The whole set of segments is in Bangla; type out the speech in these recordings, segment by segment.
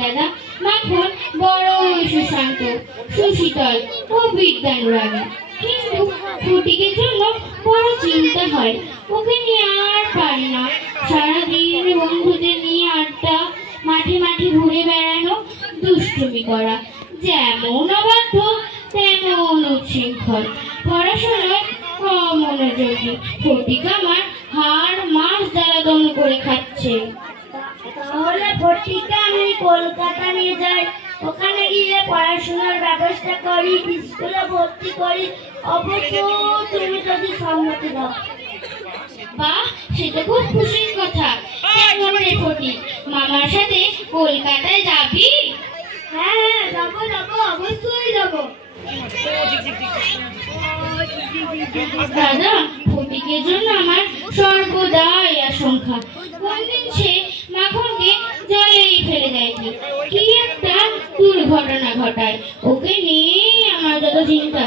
দাদা মাখন বড়ই সুশান্ত, সুশীতল ও বিদ্যানুরাগী। কিন্তু ফটিকের জন্য বড় চিন্তা হয়। ওকে নিয়ে আর পারি না। সারাদিন বন্ধুদের নিয়ে আড্ডা, মাঠে মাঠে ঘুরে বেড়ানো, দুষ্টুমি করা। যেমন অবাধ্য তেমন উচ্ছৃঙ্খল, পড়াশোনায় অমনোযোগী। ফটিক আমার হাড় মাস জ্বালাতন করে খাচ্ছে। তাহলে ফটিককে আমি কলকাতা নিয়ে যাই, ওখানে গিয়ে পড়াশোনার ব্যবস্থা করি, স্কুলে ভর্তি করি, অবশ্য তুমি যদি সম্মতি দাও। বাহ, সেটা খুব খুশির কথা। কেমন রে ফটিক, মামার সাথে কলকাতায় যাবি? হ্যাঁ হ্যাঁ, যাবো যাবো, অবশ্যই যাবো। দাদা, ফটিকের জন্য আমার সর্বদাই আশঙ্কা। কোনদিন সে মাখনকে জলেই ফেলে দেয়, কি একটা দুর্ঘটনা ঘটায়। ওকে নিয়ে আমার যত চিন্তা।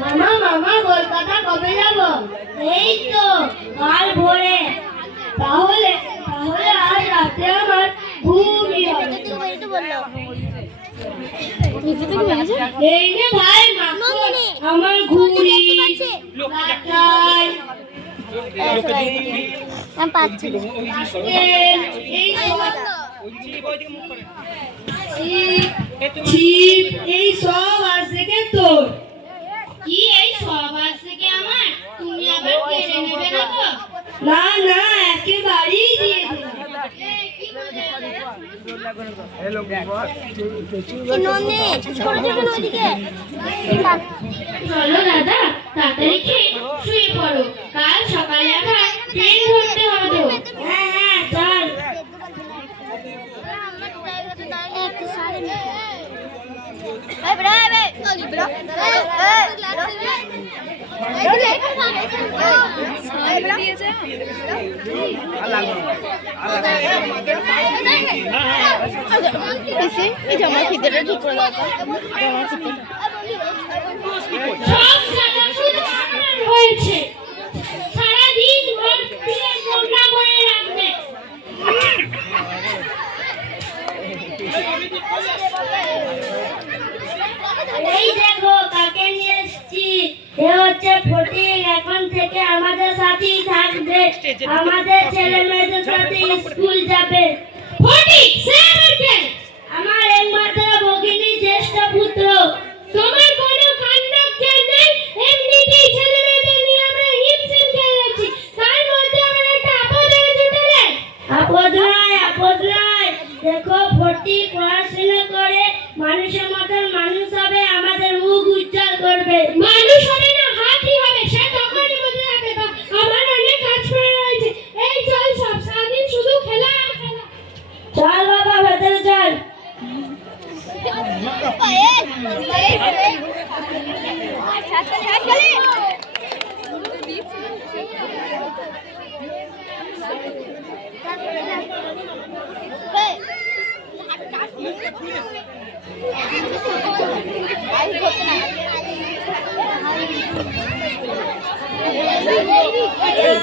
মামা মামা, কলকাতা কবে যাব? এই তো কাল ভোরে। তাহলে তাহলে আজ রাতে আমার ঘুমই হবে। এই যে ভাই মাখন, আমার ঘুড়ি লাটাই এই সব আছে কে তোর? কি এই সব আছে কি আমার? তুমি আবার কেড়ে নেবে না তো? না না, একেবারেই দিয়ে দিলাম। চলো দাদা, তাড়াতাড়ি খেয়ে শুয়ে পড়ো। কাল সকালে আবার ট্রেন ধরতে হবে। হ্যাঁ হ্যাঁ, চল। জামার ফিতেটা ঠিক করে দাও। জামার ফিতে হয়েছে সারাদিন ঘর দিয়ে নোংরা করে রাখবে। এই দেখো কাকে নিয়ে এসেছি। এ হচ্ছে ফটিক। এখন থেকে আমাদের সাথেই থাকবে, আমাদের ছেলে মেয়েদের সাথে স্কুল যাবে। ফটিক সে আবার কে? আমার একমাত্র ভগিনী, জ্যেষ্ঠ পুত্র। তোমার কোনো কান্ডক জ্ঞান নেই। এমনিতেই ছেলে মেয়েদের নিয়ে আমরা হিমশিম খেয়ে যাচ্ছি, তার মধ্যে আমার একটা আপদ হয়ে জুটেলে। আপদ নয়, আপদ নয়। দেখো ফটিক পড়াশোনা করে মানুষের মতন মানুষ হবে, আমাদের মুখ উজ্জ্বল করবে। মানুষ হবে না, হাতি হবে। সে তখনই বুঝে যাবে। আমার অনেক কাজ পড়ে রয়েছে। এই চল, সব সারাদিন শুধু খেলা আর খেলা। চল বাবা, ভেতরে চল।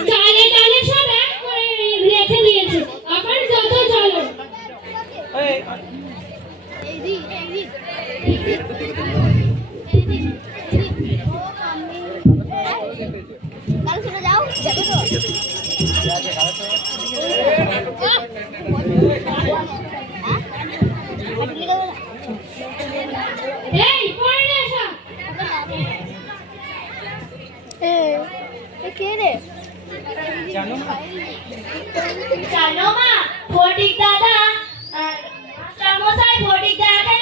চালে চালে সব এক করে রেখে দিয়েছে। আবার যত চলো। এই পড়ে আসা। জানো মা, ফটিক দাদা মাস্টারমশাই ফটিক দাদা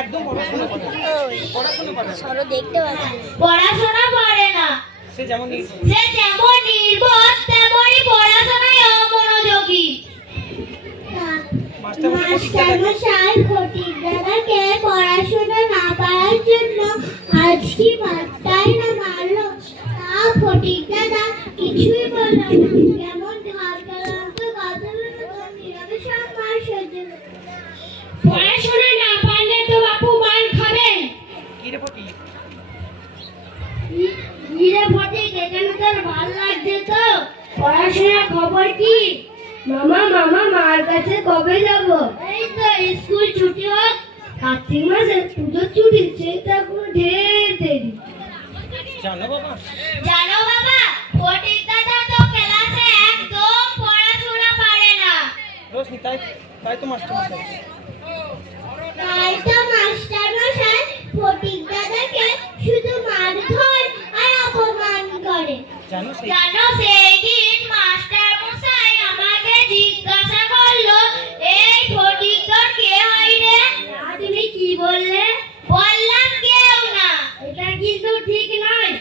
একদম পড়াশোনা করে না। পড়াশোনা করে না। সে যেমন নির্বোধ তেমনই পড়াশোনায় অমনোযোগী। মাস্টারমশাই ফটিক দাদাকে পড়াশোনা না পারার জন্য আজ কি মারটাই না মারলো। তা ফটিক দাদা কিছুই বলল না, কেমন ঢাকা লাগতো গাধা নীরবে সব মার সহ্য। পড়াশোনা না পারলে তো বাপু মার খাবে। কি রে ফটি? ফটিক, এখানে তোর ভালো লাগছে তো? পড়াশোনার খবর কি? মামা মামা মার কাছে কবে যাব? এই তো স্কুল ছুটি হোক, কার্তিক মাসে পুজোর ছুটি, সেটা এখনো ঢের দেরি। জানো বাবা, জানো বাবা, ফটিক দাদা তো ক্লাসে একদম পড়াশোনা পারে না। রোশনি, তাই তাই তো মাস্টার মশাই। তাই তো মাস্টার মশাই ফটিক দাদাকে শুধু মারধর আর অপমান করে। জানো সেই জানো সেই দিন মাস্টার মশাই আমাকে জিজ্ঞাসা করলো, এই ফটিক তোর কে হয় রে? তুমি কি বললে? বললাম কেউ না। এটা কিন্তু ঠিক নয়।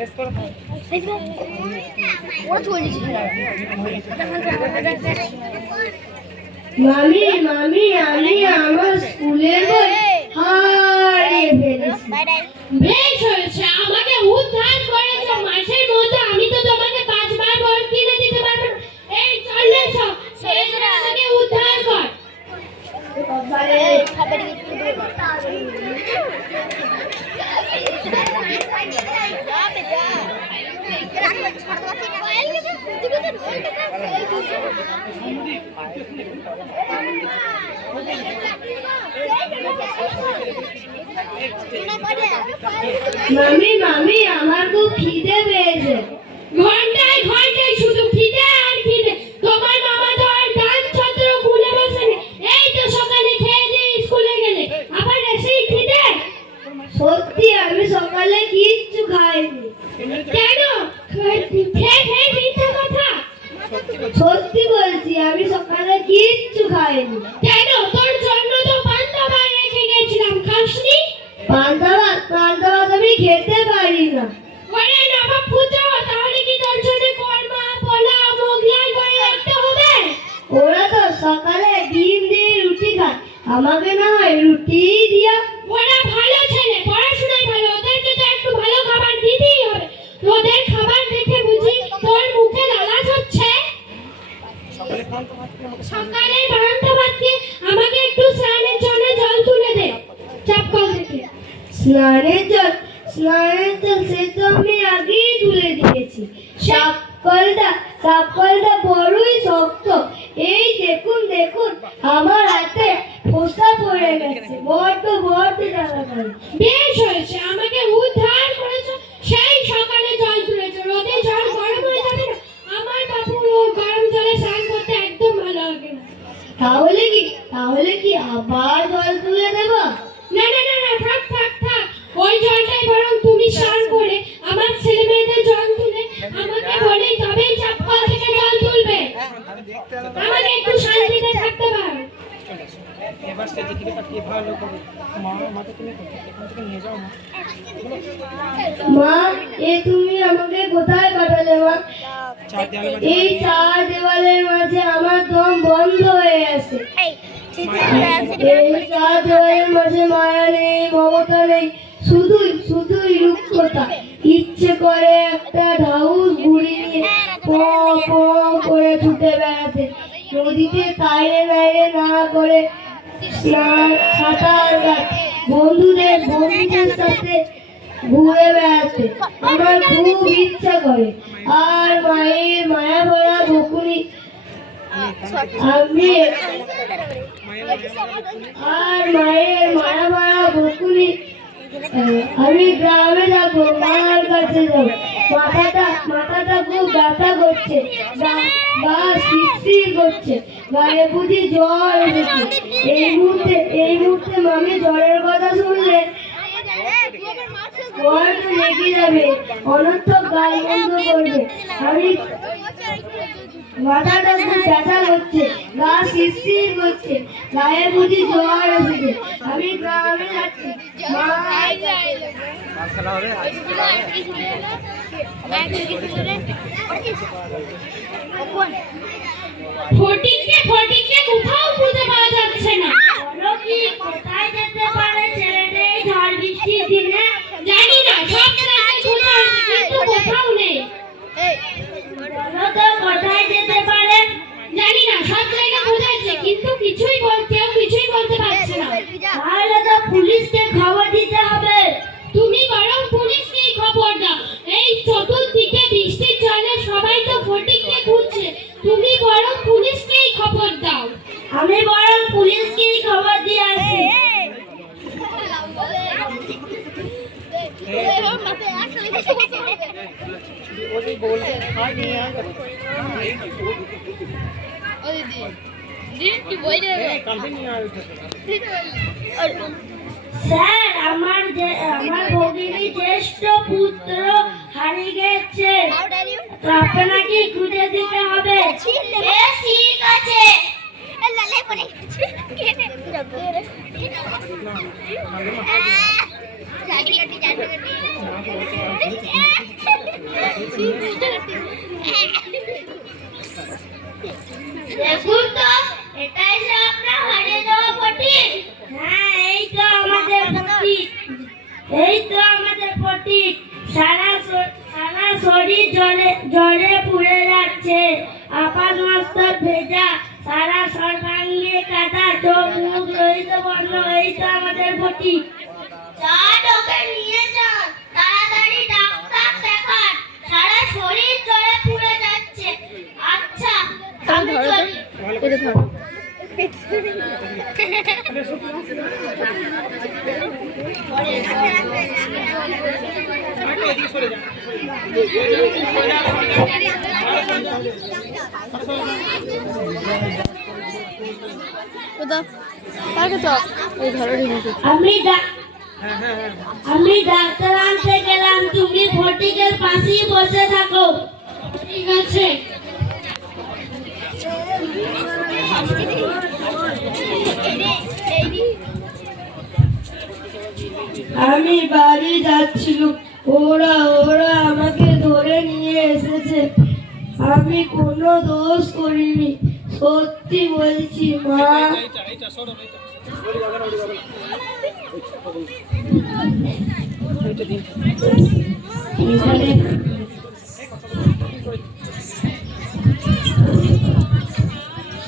শেষ করে দাও। মামি মামি, আমি আমার স্কুলের বই হারিয়ে ফেলেছি। বেশ হয়েছে, আমাকে উদ্ধার করেছে মাসের মধ্যে। আমি তো তোমাকে 5 বার বই কিনে দিতে পারবো না। এই চলে এসো, এসে আমাকে উদ্ধার কর। মামি মামি, আমার খুব খিদে পেয়েছে। ঘন্টায় ঘন্টায় শুধু খিদে আর খিদে। তোমার মামা তো আর ডান ছত্র খুলে বসেনি। এই তো সকালে খেয়ে দিয়ে স্কুলে গেলে, আবার এসেই খিদে। সত্যি আমি সকালে কিচ্ছু খাইনি। কেন? খেয়ে খেয়ে মিথ্যা কথা। সত্যি বলছি, আমি সকালে কিচ্ছু খাইনি। কেন? তোর জন্য তো পান্তা ভাত রেখে গেছিলাম, খাসনি? পান্তা ভাত আমি খেতে পারি না। ওরে নবাব পুত্র, তাহলে কি তোর জন্য কর্মা, পোলাও, মোগলাই করে রাখতে হবে? ওরা তো সকালে ডিম দিয়ে রুটি খায়, আমাকে না হয় রুটি দিয়া। ওরা ভালো ছেলে, পড়াশোনায় ভালো, ওদেরকে তো একটু ভালো খাবার দিতেই হবে। ওদের খাবার দেখে বুঝি তোর মুখে লালাচ হচ্ছে। সকালে খান তো ভাত খেয়ে আমাকে সকালে পান্তা ভাত খেয়ে আমাকে একটু স্নানের জন্য জল তুলে দে চাপ কল থেকে। স্নানের জল সে তো আমি আগেই তুলে দিয়েছি। সাপকলটা বড়ই শক্ত। এই দেখুন দেখুন, আমার হাতে ফোসকা পড়ে গেছে। বড্ড জ্বালা করে। বেশ হয়েছে, আমাকে উদ্ধার করেছো। সেই সকালে জল তুলেছো, রোদে জল গরম হয়ে যাবে না। আমার বাবুর ও গরম জলে স্নান করতে একদম ভালো লাগে না। তাহলে কি আবার জল তুলে দেব? না না না না, থাক থাক থাক। ওই জলটাই বরং তুমি স্নান করে আমার ছেলে মেয়েদের জল তুলে আমাকে বলেই তবেই চাপ কল থেকে জল তুলবে। আমি দেখতে হবে। আমাকে একটু শান্তিতে থাকতে পারো। এবার স্টেজে থেকে পাঠিয়ে ভালো করে মাকে তুমি এখান থেকে নিয়ে যাও মা। মা, তুমি আমাকে কোথায় পাঠালে মা? চার দেওয়ালে এই চার দেওয়ালের মাঝে আমার দম বন্ধ হয়ে আছে। এই চার দেওয়ালের মাঝে মায়া নেই, মমতা নেই, শুধুই রূপকথা। ইচ্ছে করে একটা ঢাউস ঘুড়ি নিয়ে প প করে ছুটে বেড়াতে, নদীতে তাইরে নাইরে না করে স্নান, সাঁতার কাটতে, বন্ধুদের সাথে ঘুরে বেড়াতে আমার খুব ইচ্ছা করে। আর মায়ের মায়া ভরা বকুনি আমি আমি গ্রামে যাবো, মার কাছে যাবো। মাথাটা খুব ব্যথা করছে, গা শিরশির করছে, গায়ে বুঝি জ্বর এসেছে। এই মুহূর্তে মামি জ্বরের কথা শুনলে বড্ড রেগে যাবে, অনর্থক গাল বন্ধ করবে। আমি মাথাটা খুব ব্যথা করছে, গা শিরশির করছে, গায়ে বুঝি জ্বর এসেছে। আমি গ্রামে যাচ্ছি, মা। খেলা হবে। ফটিককে কোথাও খুঁজে পাওয়া যাচ্ছে না। বলো কি, কোথায় যেতে পারে ছেলেটা এই ঝড় বৃষ্টির দিনে? জানি না, সব জায়গায় খোঁজা হয়েছে কিন্তু কোথাও নেই। বলো তো কোথায় যেতে পারে? জানি না, সব জায়গায় খোঁজা হয়েছে কিন্তু কিছুই বলতে পারছে না। তাহলে তো পুলিশকে খবর দিতে হবে। তুমি বরং পুলিশকেই খবর দাও। এই চতুর্দিকে মাথায় একসাথে গেছে বসে ও যে বলছে আয় নিয়ে আয় ও দিদি দিদি কি বই রে কাঁধে নিয়ে আয় স্যার আমার ভগিনী জ্যেষ্ঠ পুত্র হারিয়ে গেছে, তো আপনাকে খুঁজে দিতে হবে। বেশ, ঠিক আছে। দেখুন তো, এটাই যে আপনার হারিয়ে যাওয়া ফটিক। হ্যাঁ, এই তো আমাদের ফটিক। এই তো আমাদের ফটিক। সারা শরীর জলে পুড়ে যাচ্ছে, আপাত মস্তক ভেজা, সারা সর্বাঙ্গে কাদা, চোখ মুখ রহিত বর্ণ। এই তো আমাদের ফটিক। যান, ওকে নিয়ে যান, তাড়াতাড়ি ডাক্তার দেখান, সারা শরীর জলে পুড়ে যাচ্ছে। আচ্ছা, আমি চলি। এটা ধরো এদিকে সরে যা কোথা কাকে তো ওই ধরো রিমোট আমি ডাক্তার আনতে গেলাম, তুমি ফটিকের পাশেই বসে থাকো। ঠিক আছে। আমি বাড়ি যাচ্ছিলাম, ওরা আমাকে ধরে নিয়ে এসেছে। আমি কোনো দোষ করিনি, সত্যি বলছি মা।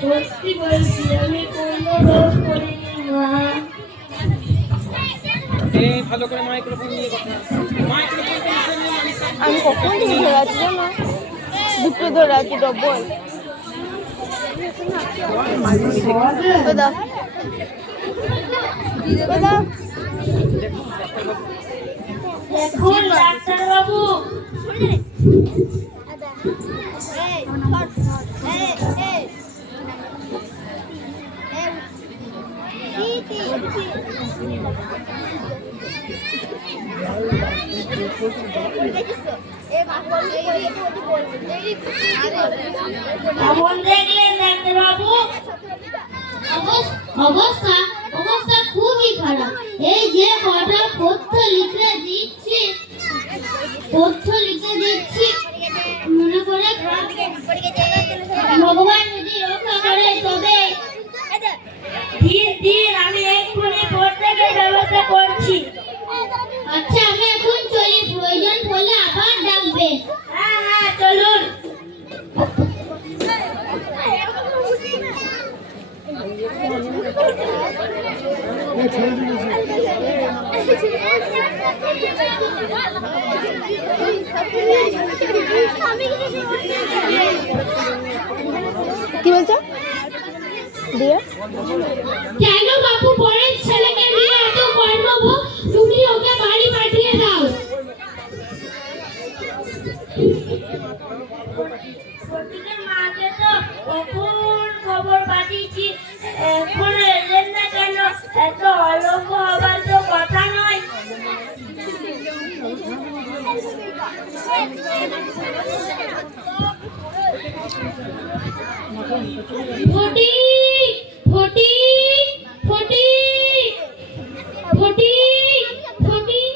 সত্যি বলছি, আমি কোনো দোষ করিনি মা। ভালো করে মাইক্রোফোন নিয়ে কথা আমি কখন থেকে ধরে আছি জানো, দুটো ধরে আছি ডবল। কোথা কোথা দেখুন ডাক্তারবাবু, কেমন দেখলেন ডাক্তারবাবু? অবস্থা খুবই খারাপ। এই যে কটা তথ্য লিখে দিচ্ছি মনে করে ভগবান যদি রক্ষা করে তবে। ধীর, আমি এক্ষুনি প্রত্যেকের ব্যবস্থা করছি। আচ্ছা, আমি এখন চলি, প্রয়োজন পড়লে আবার ডাকবে। হ্যাঁ, চলুন। কি বলছো দিয়ে কেন বাবু পরের ছেলেকে নিয়ে এত কর্মবো? তুমি ওকে বাড়ি পাঠিয়ে দাও। ফটিকের মাকে তো কখন খবর পাঠিয়েছি, এখনো এলেন না কেন? এত অলক্ষ হবার তো কথা নয়। ফটিক, ফটিক, ফটিক, ফটিক, ফটিক।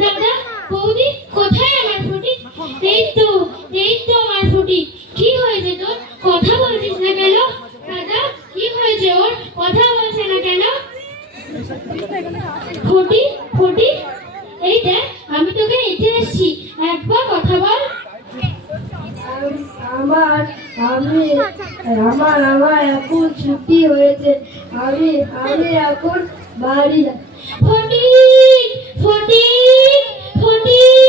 দাদা, বৌদি, কোথায় আমার ফটিক? এই তো আমার ফটিক। কি হয়েছে তোর? কথা বলছিস না কেন? দাদা, কি হয়েছে ওর? কথা বলছে না কেন? ফটিক, ফটিক, এই দেখ, আমি তোকে নিতে এসেছি, একবার কথা বল। আমার এখন ছুটি হয়েছে, আমি এখন বাড়ি যাই। ফটিক, ফটিক, ফটিক।